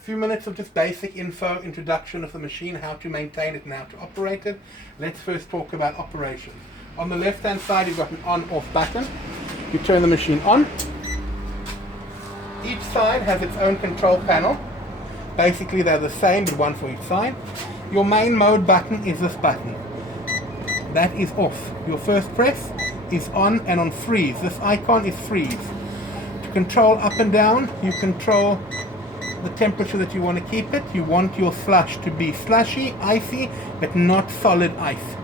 few minutes of just basic info, introduction of the machine, how to maintain it and how to operate it. Let's first talk about operations. On the left hand side you've got an on-off button. You turn the machine on. Each side has its own control panel. Basically they're the same but one for each side. Your main mode button is this button. That is off. Your first press is on, and on freeze. This icon is freeze. To control up and down, you control the temperature that you want to keep it. You want your slush to be slushy, icy, but not solid ice.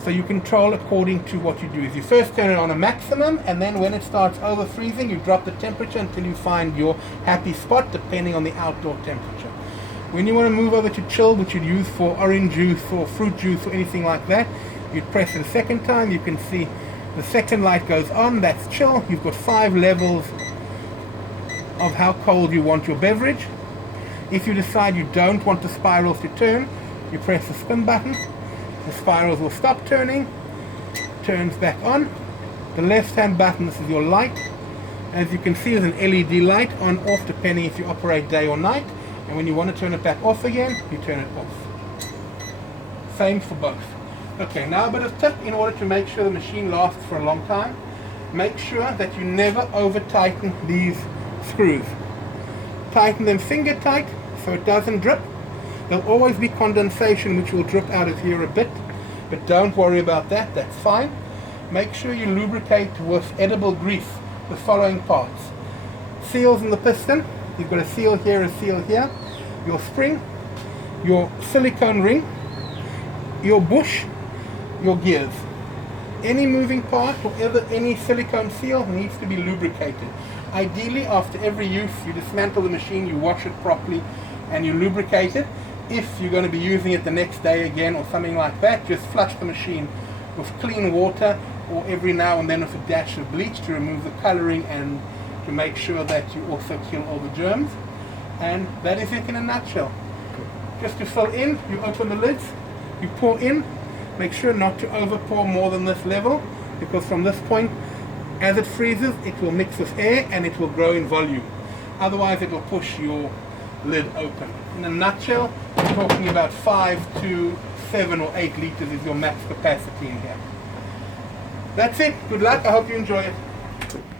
So you control according to what you do. Is you first turn it on a maximum, and then when it starts over freezing, you drop the temperature until you find your happy spot, depending on the outdoor temperature. When you want to move over to chill, which you'd use for orange juice or fruit juice or anything like that, you'd press it a second time. You can see the second light goes on, that's chill. You've got 5 levels of how cold you want your beverage. If you decide you don't want the spirals to turn, you press the spin button. The spirals will stop turning, turns back on. The left hand button, this is your light. As you can see, there's an LED light on off depending if you operate day or night, and when you want to turn it back off again, you turn it off. Same for both. Okay, now a bit of tip in order to make sure the machine lasts for a long time. Make sure that you never over tighten these screws. Tighten them finger tight so it doesn't drip. There'll always be condensation which will drip out of here a bit, but don't worry about that, that's fine. Make sure you lubricate with edible grease the following parts. Seals in the piston, you've got a seal here, a seal here, your spring, your silicone ring, your bush, your gears. Any moving part or any silicone seal needs to be lubricated. Ideally, after every use, you dismantle the machine, you wash it properly, and you lubricate it. If you're going to be using it the next day again or something like that, just flush the machine with clean water, or every now and then with a dash of bleach to remove the coloring and to make sure that you also kill all the germs. And that is it in a nutshell. Just to fill in, you open the lids, you pour in. Make sure not to over pour more than this level, because from this point, as it freezes, it will mix with air and it will grow in volume. Otherwise it will push your lid open. In a nutshell, we're talking about 5 to 7 or 8 liters is your max capacity in here. That's it. Good luck. I hope you enjoy it.